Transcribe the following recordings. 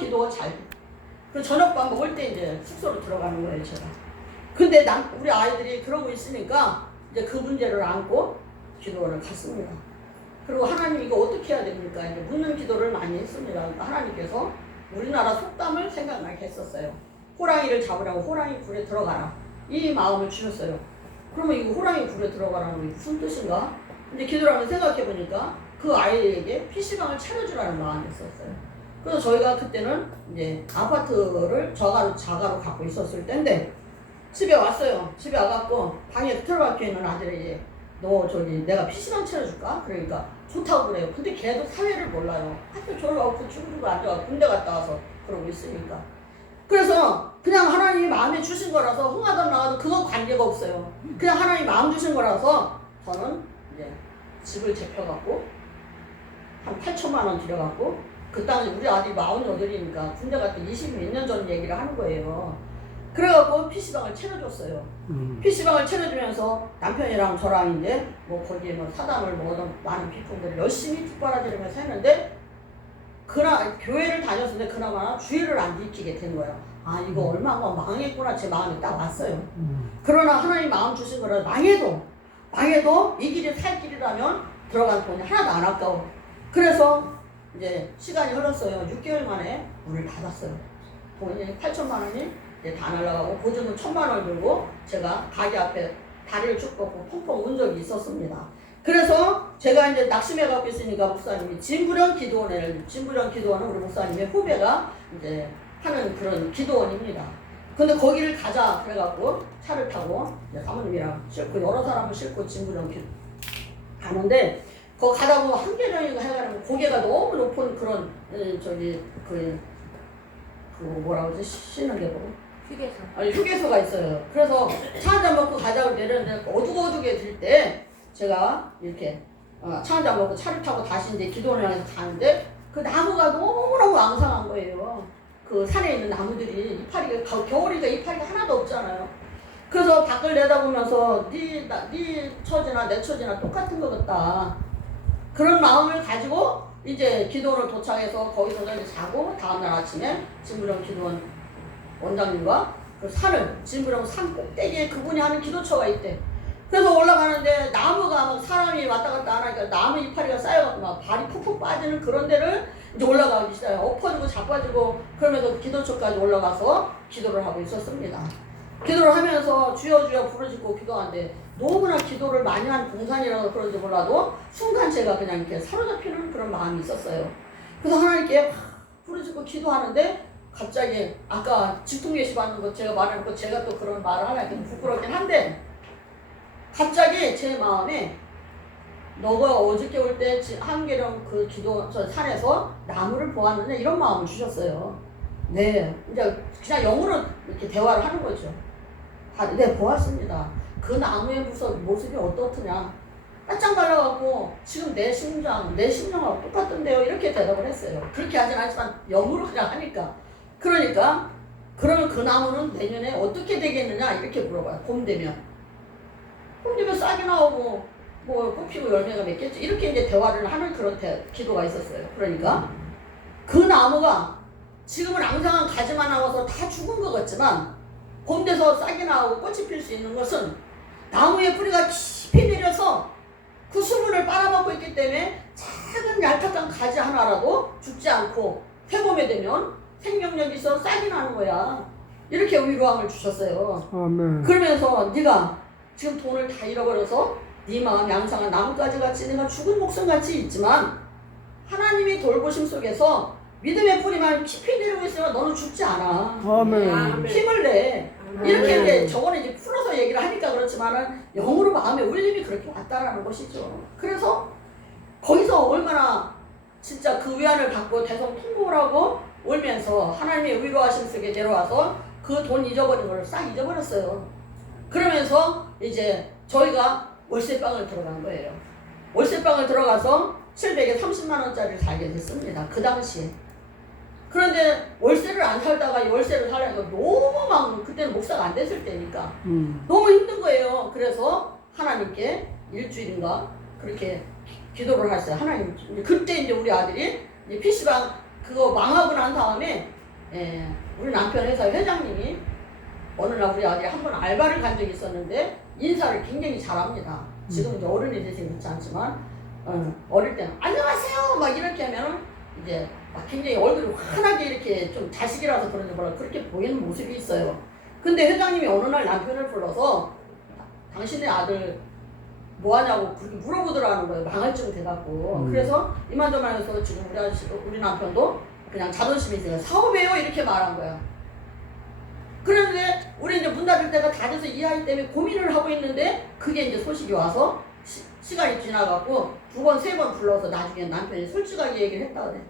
기도가 잘. 그 저녁밥 먹을 때 이제 숙소로 들어가는 거예요, 제가. 근데 우리 아이들이 그러고 있으니까 이제 그 문제를 안고 기도원을 갔습니다. 그리고 하나님 이거 어떻게 해야 됩니까? 이제 묻는 기도를 많이 했습니다. 그러니까 하나님께서 우리나라 속담을 생각나게 했었어요. 호랑이를 잡으라고 호랑이 굴에 들어가라. 이 마음을 주셨어요. 그러면 이거 호랑이 굴에 들어가라는 게 무슨 뜻인가? 근데 기도를 하면 생각해보니까 그 아이에게 PC방을 차려주라는 마음이 있었어요. 그래서 저희가 그때는 이제 아파트를 자가로 갖고 있었을 때인데 집에 왔어요. 집에 와갖고 방에 틀어박혀 있는 아들에게 너 저기 내가 PC방 차려줄까? 그러니까 좋다고 그래요. 근데 걔도 사회를 몰라요. 학교 졸업하고 주구주구 앉아서 군대 갔다 와서 그러고 있으니까. 그래서 그냥 하나님이 마음에 주신 거라서 흥하든 나가든 그건 관계가 없어요. 그냥 하나님이 마음 주신 거라서 저는 이제 집을 재펴갖고 한 8천만 원 들여갖고 그 당시 우리 아들이 48이니까 군대 갔다 20 몇 년 전 얘기를 하는 거예요. 그래갖고 PC방을 차려줬어요. PC방을 차려주면서 남편이랑 저랑 이제 뭐 거기에 뭐 사담을 먹어도 많은 비품들을 열심히 뒷바라지르면서 했는데 교회를 다녔는데 그나마 주의를 안 지키게 된 거예요. 아 이거 얼마나 망했구나 제 마음이 딱 왔어요. 그러나 하나님 마음 주신 거라 망해도 이 길이 살 길이라면 들어간 돈이 하나도 안 아까워. 그래서 이제 시간이 흘렀어요. 6개월 만에 문을 닫았어요. 돈이 8천만 원이 이제 다 날라가고 보증금 1,000만 원 들고 제가 가게 앞에 다리를 쭉 뻗고 펑펑 운 적이 있었습니다. 그래서 제가 이제 낙심해 갖고 있으니까 목사님이 진부령 기도원을 우리 목사님의 후배가 이제 하는 그런 기도원입니다. 근데 거기를 가자 그래갖고 차를 타고 사모님이랑 싣고 여러 사람을 싣고 진부령 가는데 거기 가다 보면 한계령인가 해가지고 고개가 너무 높은 그런 그 뭐라 그러지 쉬는 게 뭐? 휴게소. 아니 휴게소가 있어요. 그래서 차 한잔 먹고 가자고 내렸는데 어둑어둑해 질 때 제가 이렇게 차 한잔 먹고 차를 타고 다시 이제 기도원을 향해서 가는데 그 나무가 너무너무 앙상한 거예요. 그 산에 있는 나무들이 이파리가 겨울이니까 이파리가 하나도 없잖아요. 그래서 밖을 내다보면서 네 처지나 내 처지나 똑같은 것 같다. 그런 마음을 가지고 이제 기도원을 도착해서 거기서 이제 자고 다음날 아침에 진부령 기도원 원장님과 그 산을 진부령 산 꼭대기에 그분이 하는 기도처가 있대. 그래서 올라가는데 나무가 막 사람이 왔다 갔다 안 하니까 나무 이파리가 쌓여갖고 막 발이 푹푹 빠지는 그런 데를 이제 올라가기 시작해요. 엎어지고 자빠지고 그러면서 기도처까지 올라가서 기도를 하고 있었습니다. 기도를 하면서 주여 주여 부르짖고 기도하는데 너무나 기도를 많이 한 동산이라서 그런지 몰라도 순간 제가 그냥 이렇게 사로잡히는 그런 마음이 있었어요. 그래서 하나님께 막 부르짖고 기도하는데 갑자기 아까 직통예시 받는 거 제가 말해놓고 제가 또 그런 말을 하려니까 부끄럽긴 한데 갑자기 제 마음에 너가 어저께 올 때 한계령 그 저 산에서 나무를 보았느냐 이런 마음을 주셨어요. 네, 이제 그냥 영으로 이렇게 대화를 하는 거죠. 네, 보았습니다. 그 나무의 모습이 어떻느냐. 깜짝 놀라갖고 지금 내 심령하고 똑같던데요. 이렇게 대답을 했어요. 그렇게 하진 않지만 영으로 그냥 하니까. 그러니까 그러면 그 나무는 내년에 어떻게 되겠느냐 이렇게 물어봐요. 봄 되면 싹이 나오고 뭐 꽃피고 열매가 맺겠죠. 이렇게 이제 대화를 하는 그런 기도가 있었어요. 그러니까 그 나무가 지금은 앙상한 가지만 나와서 다 죽은 것 같지만 봄 돼서 싹이 나오고 꽃이 필 수 있는 것은 나무의 뿌리가 깊이 내려서 그 수분을 빨아먹고 있기 때문에 작은 얄팍한 가지 하나라도 죽지 않고 해봄에 되면 생명력이 있어 싹이 나는 거야. 이렇게 위로함을 주셨어요. 아멘. 그러면서 네가 지금 돈을 다 잃어버려서 네 마음 양상한 나뭇가지 같이 내가 죽은 목숨같이 있지만 하나님이 돌보심 속에서 믿음의 뿌리만 깊이 내리고 있으면 너는 죽지 않아. 아멘. 힘을 내. 이렇게 이제 저거는 이제 풀어서 얘기를 하니까 그렇지만은 영으로 마음에 울림이 그렇게 왔다라는 것이죠. 그래서 거기서 얼마나 진짜 그 위안을 받고 대성 통곡을 하고 울면서 하나님의 위로하심 속에 내려와서 그 돈 잊어버린 걸 싹 잊어버렸어요. 그러면서 이제 저희가 월세방을 들어간 거예요. 월세방을 들어가서 730만 원짜리를 살게 됐습니다. 그 당시에. 그런데 월세를 안 살다가 월세를 살려니까 너무 막 그때는 목사가 안 됐을 때니까 너무 힘든 거예요. 그래서 하나님께 일주일인가 그렇게 기도를 했어요. 하나님 그때 이제 우리 아들이 이제 PC방 그거 망하고 난 다음에 우리 남편 회사 회장님이 어느 날 우리 아들이 한 번 알바를 간 적이 있었는데 인사를 굉장히 잘합니다. 지금 이제 어른이 돼서 그렇지 않지만 어릴 때는 안녕하세요 막 이렇게 하면은 이제 막 굉장히 얼굴이 환하게 이렇게 좀 자식이라서 그런지 몰라 그렇게 보이는 모습이 있어요. 근데 회장님이 어느 날 남편을 불러서 당신의 아들 뭐 하냐고 그렇게 물어보더라는 거예요. 망할증 돼갖고. 그래서 이만저만 해서 지금 우리 아저씨도 우리 남편도 그냥 자존심이 있어요. 사업해요 이렇게 말한 거야. 그런데 우리 이제 문 닫을 때가 다 돼서 이 아이 때문에 고민을 하고 있는데 그게 이제 소식이 와서 시간이 지나가고 2번, 3번 불러서 나중에 남편이 솔직하게 얘기를 했다 그래.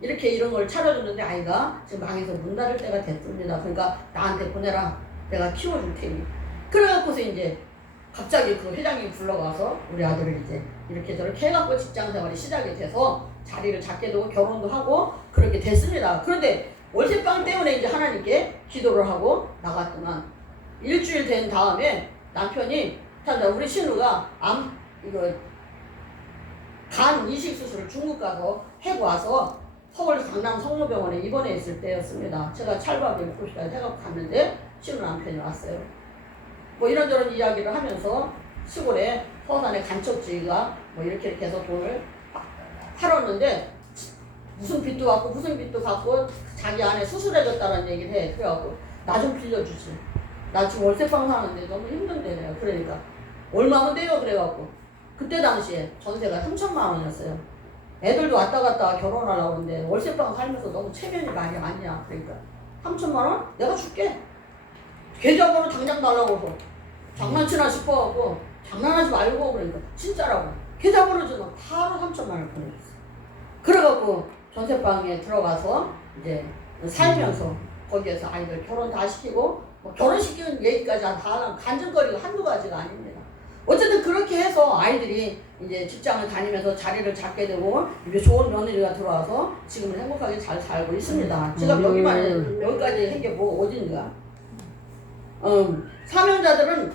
이렇게 이런 걸 차려줬는데 아이가 지금 망해서 문 닫을 때가 됐습니다. 그러니까 나한테 보내라. 내가 키워줄 테니. 그래갖고서 이제 갑자기 그 회장님 불러가서 우리 아들을 이제 이렇게 저렇게 해갖고 직장 생활이 시작이 돼서 자리를 잡게 되고 결혼도 하고 그렇게 됐습니다. 그런데 월세방 때문에 이제 하나님께 기도를 하고 나갔더만 일주일 된 다음에 남편이 우리 신우가 간 이식 수술을 중국 가서 해고 와서 서울 강남 성모병원에 입원해 있을 때였습니다. 제가 찰밥을 입고시까지 해갖고 갔는데 신우 남편이 왔어요. 뭐 이런저런 이야기를 하면서 시골에 서산에 간척지가 뭐 이렇게 해서 돈을 팔았는데 무슨 빚도 받고 무슨 빚도 받고 자기 안에 수술해줬다는 얘기를 해. 그래갖고 나 좀 빌려주지. 나 지금 월세방 사는데 너무 힘든데 내가. 그러니까 얼마면 돼요? 그래갖고 그때 당시에 전세가 3천만 원이었어요. 애들도 왔다 갔다 결혼하려고 하는데 월세방 살면서 너무 체면이 많이 아니야. 그러니까 3천만 원? 내가 줄게. 계좌번호 당장 달라고 해서 장난치나 싶어갖고 장난하지 말고 그러니까 진짜라고 계좌번호 주면 바로 3천만 원을 보내줬어. 그래갖고 전세방에 들어가서 이제 살면서 거기에서 아이들 결혼 다 시키고 뭐 결혼시키는 얘기까지 다 하는 간증거리가 한두 가지가 아닙니다. 어쨌든 그렇게 해서 아이들이 이제 직장을 다니면서 자리를 잡게 되고 이제 좋은 며느리가 들어와서 지금은 행복하게 잘 살고 있습니다. 제가 여기까지 한 게 뭐 어딘가. 사명자들은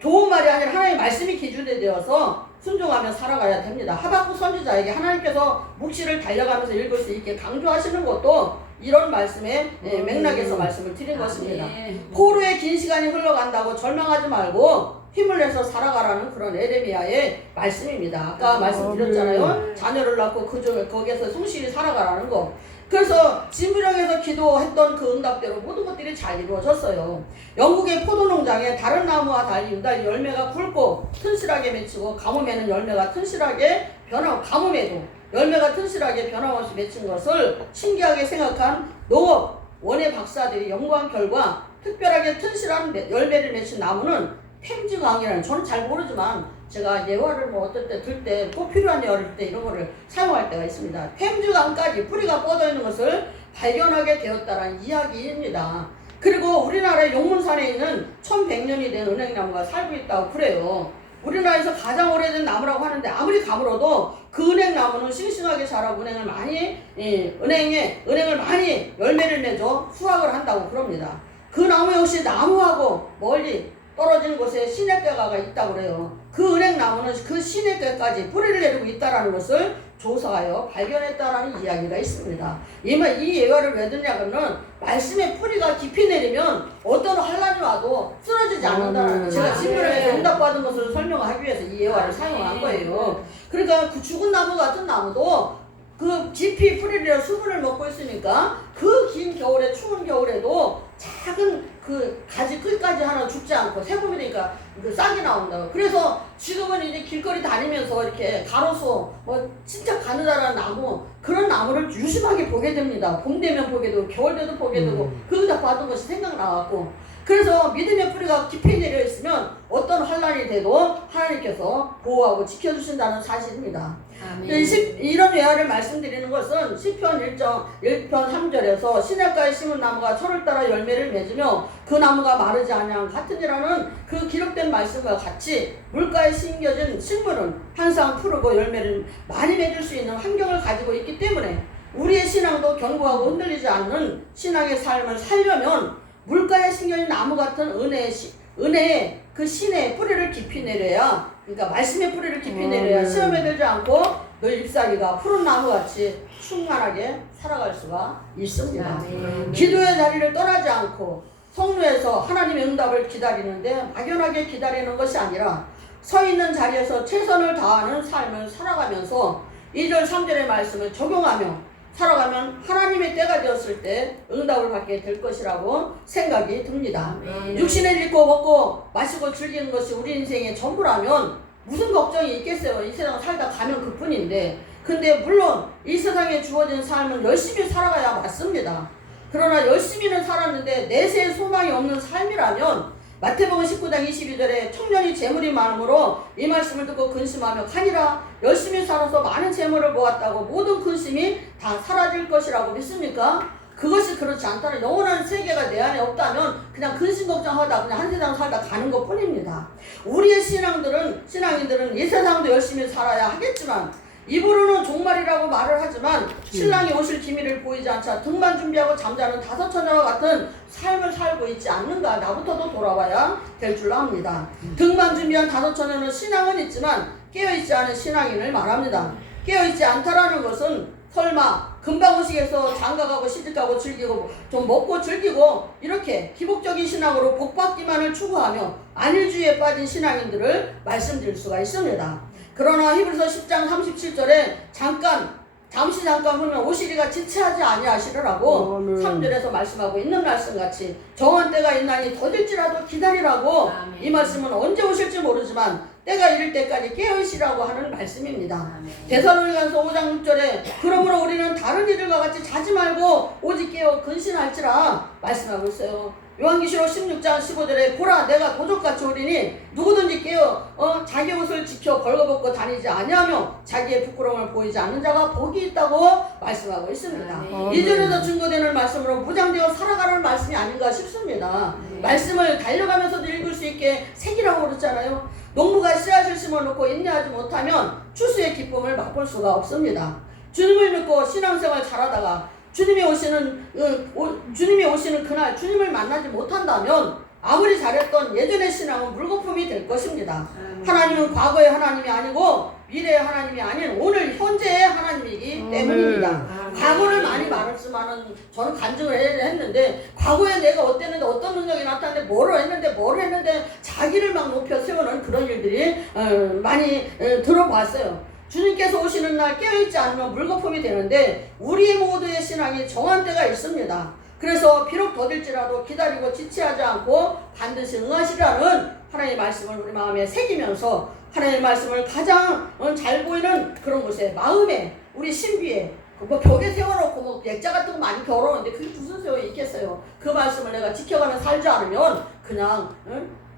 좋은 말이 아니라 하나님의 말씀이 기준이 되어서 순종하며 살아가야 됩니다. 하박국 선지자에게 하나님께서 묵시를 달려가면서 읽을 수 있게 강조하시는 것도 이런 말씀의 맥락에서 말씀을 드린 것입니다. 포로의 긴 시간이 흘러간다고 절망하지 말고 힘을 내서 살아가라는 그런 에레미야의 말씀입니다. 아까 말씀드렸잖아요. 자녀를 낳고 거기에서 성실히 살아가라는 거. 그래서 진부령에서 기도했던 그 응답대로 모든 것들이 잘 이루어졌어요. 영국의 포도농장에 다른 나무와 달리 유달리 열매가 굵고 튼실하게 맺히고 가뭄에는 열매가 튼실하게 가뭄에도 열매가 튼실하게 변함없이 맺힌 것을 신기하게 생각한 농업 원예 박사들이 연구한 결과 특별하게 튼실한 열매를 맺힌 나무는 템즈강이라는, 저는 잘 모르지만 제가 예화를 뭐 어떨 때 들 때 꼭 필요한 예화를 들 때 이런 거를 사용할 때가 있습니다. 템즈강까지 뿌리가 뻗어 있는 것을 발견하게 되었다는 이야기입니다. 그리고 우리나라의 용문산에 있는 1100년이 된 은행나무가 살고 있다고 그래요. 우리나라에서 가장 오래된 나무라고 하는데 아무리 가물어도 그 은행나무는 싱싱하게 자라고 은행을 많이 열매를 맺어 수확을 한다고 그럽니다. 그 나무 역시 나무하고 멀리 떨어진 곳에 시냇가가 있다고 그래요. 그 은행나무는 그 시냇가까지 뿌리를 내리고 있다는 것을 조사하여 발견했다라는 이야기가 있습니다. 이 예화를 왜 듣냐면 말씀의 뿌리가 깊이 내리면 어떤 환란이 와도 쓰러지지 않는다는, 제가 질문에서 응답받은 것을 설명하기 위해서 이 예화를 사용한 거예요. 그러니까 그 죽은 나무 같은 나무도 그 깊이 뿌리를 수분을 먹고 있으니까 그 긴 겨울에, 추운 겨울에도 작은 그 가지 끝까지 하나 죽지 않고 새봄이 되니까 그 싹이 나온다고. 그래서 지금은 이제 길거리 다니면서 이렇게 가로수 뭐 진짜 가느다란 나무, 그런 나무를 유심하게 보게 됩니다. 봄 되면 보게 되고 겨울 되도 보게 되고 그 응답 받은 것이 생각나갖고. 그래서 믿음의 뿌리가 깊이 내려 있으면 어떤 환란이 돼도 하나님께서 보호하고 지켜주신다는 사실입니다. 이런 예화를 말씀드리는 것은 시편 1편 3절에서 시냇가에 심은 나무가 철을 따라 열매를 맺으며 그 나무가 마르지 아니함 같으니라는 그 기록된 말씀과 같이 물가에 심겨진 식물은 항상 푸르고 열매를 많이 맺을 수 있는 환경을 가지고 있기 때문에 우리의 신앙도 견고하고 흔들리지 않는 신앙의 삶을 살려면 물가에 심겨진 나무 같은 은혜의 그 신의 뿌리를 깊이 내려야, 그러니까 말씀의 뿌리를 깊이 내려야 시험에 들지 않고 너희 잎사귀가 푸른 나무같이 충만하게 살아갈 수가 있습니다. 기도의 자리를 떠나지 않고 성루에서 하나님의 응답을 기다리는데 막연하게 기다리는 것이 아니라 서 있는 자리에서 최선을 다하는 삶을 살아가면서 2절 3절의 말씀을 적용하며 살아가면 하나님의 때가 되었을 때 응답을 받게 될 것이라고 생각이 듭니다. 육신을 입고 먹고 마시고 즐기는 것이 우리 인생의 전부라면 무슨 걱정이 있겠어요. 이 세상 살다 가면 그뿐인데, 근데 물론 이 세상에 주어진 삶은 열심히 살아가야 맞습니다. 그러나 열심히는 살았는데 내세의 소망이 없는 삶이라면 마태복음 19장 22절에 청년이 재물이 많으므로 이 말씀을 듣고 근심하며 가니라. 열심히 살아서 많은 재물을 모았다고 모든 근심이 다 사라질 것이라고 믿습니까? 그것이 그렇지 않다는 영원한 세계가 내 안에 없다면 그냥 근심 걱정하다 그냥 한 세상 살다 가는 것 뿐입니다. 우리의 신앙인들은 이 세상도 열심히 살아야 하겠지만 입으로는 종말이라고 말을 하지만 신랑이 오실 기미를 보이지 않자 등만 준비하고 잠자는 다섯 처녀와 같은 삶을 살고 있지 않는가. 나부터도 돌아와야 될 줄 압니다. 등만 준비한 다섯 처녀는 신앙은 있지만 깨어있지 않은 신앙인을 말합니다. 깨어있지 않다라는 것은 설마 금방의식에서 장가가고 시집가고 즐기고 좀 먹고 즐기고 이렇게 기복적인 신앙으로 복받기만을 추구하며 안일주의에 빠진 신앙인들을 말씀드릴 수가 있습니다. 그러나 히브리서 10장 37절에 잠시 흘면 오시리가 지체하지 아니하시리라고 3절에서 말씀하고 있는 말씀같이 정한 때가 있나니 더딜지라도 기다리라고. 이 말씀은 언제 오실지 모르지만 때가 이를 때까지 깨어있으라고 하는 말씀입니다. 데살로니가서 5장 6절에 그러므로 우리는 다른 이들과 같이 자지 말고 오직 깨어 근신할지라 말씀하고 있어요. 요한계시록 16장 15절에 보라 내가 도적같이 오리니 누구든지 깨어 자기 옷을 지켜 벌거벗고 다니지 아니하며 자기의 부끄러움을 보이지 않는 자가 복이 있다고 말씀하고 있습니다. 2절에서 증거되는 말씀으로 무장되어 살아가는 말씀이 아닌가 싶습니다. 말씀을 달려가면서도 읽을 수 있게 새기라고 그랬잖아요. 농부가 씨앗을 심어놓고 인내하지 못하면 추수의 기쁨을 맛볼 수가 없습니다. 주님을 믿고 신앙생활 잘하다가 주님이 오시는 그날 주님을 만나지 못한다면 아무리 잘했던 예전의 신앙은 물거품이 될 것입니다. 하나님은 과거의 하나님이 아니고 미래의 하나님이 아닌 오늘 현재의 하나님이기 때문입니다. 과거를 많이 말했지만은 저는 간증을 했는데 과거에 내가 어땠는데 어떤 능력이 나타났는데 뭐를 했는데 자기를 막 높여 세우는 그런 일들이 많이 들어봤어요. 주님께서 오시는 날 깨어있지 않으면 물거품이 되는데 우리 모두의 신앙이 정한 때가 있습니다. 그래서 비록 더딜지라도 기다리고 지체하지 않고 반드시 응하시라는 하나님의 말씀을 우리 마음에 새기면서 하나님의 말씀을 가장 잘 보이는 그런 곳에 마음에 우리 신비에 뭐 벽에 세워놓고 뭐 액자 같은 거 많이 겨뤄놓는데 그게 무슨 소용이 있겠어요. 그 말씀을 내가 지켜가며 살지 않으면 그냥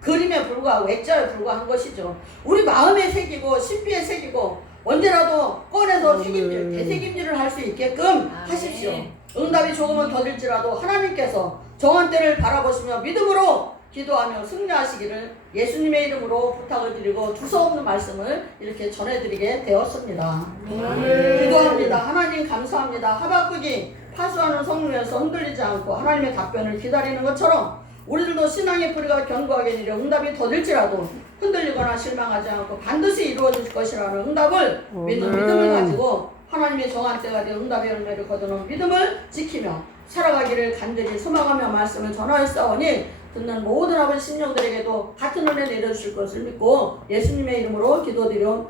그림에 불과하고 액자에 불과한 것이죠. 우리 마음에 새기고 신비에 새기고 언제라도 꺼내서 대책임질을 할 수 있게끔 하십시오. 응답이 조금은 더딜지라도 하나님께서 정한 때를 바라보시며 믿음으로 기도하며 승리하시기를 예수님의 이름으로 부탁을 드리고 두서없는 말씀을 이렇게 전해드리게 되었습니다. 기도합니다. 하나님 감사합니다. 하박국이 파수하는 성루에서 흔들리지 않고 하나님의 답변을 기다리는 것처럼 우리들도 신앙의 뿌리가 견고하게 내려 응답이 더딜지라도 흔들리거나 실망하지 않고 반드시 이루어질 것이라는 응답을 믿음을 가지고 하나님의 정한 때가 되어 응답의 열매를 거두는 믿음을 지키며 살아가기를 간절히 소망하며 말씀을 전하였사오니 듣는 모든 아버지 심령들에게도 같은 은혜 내려주실 것을 믿고 예수님의 이름으로 기도드리옵나이다.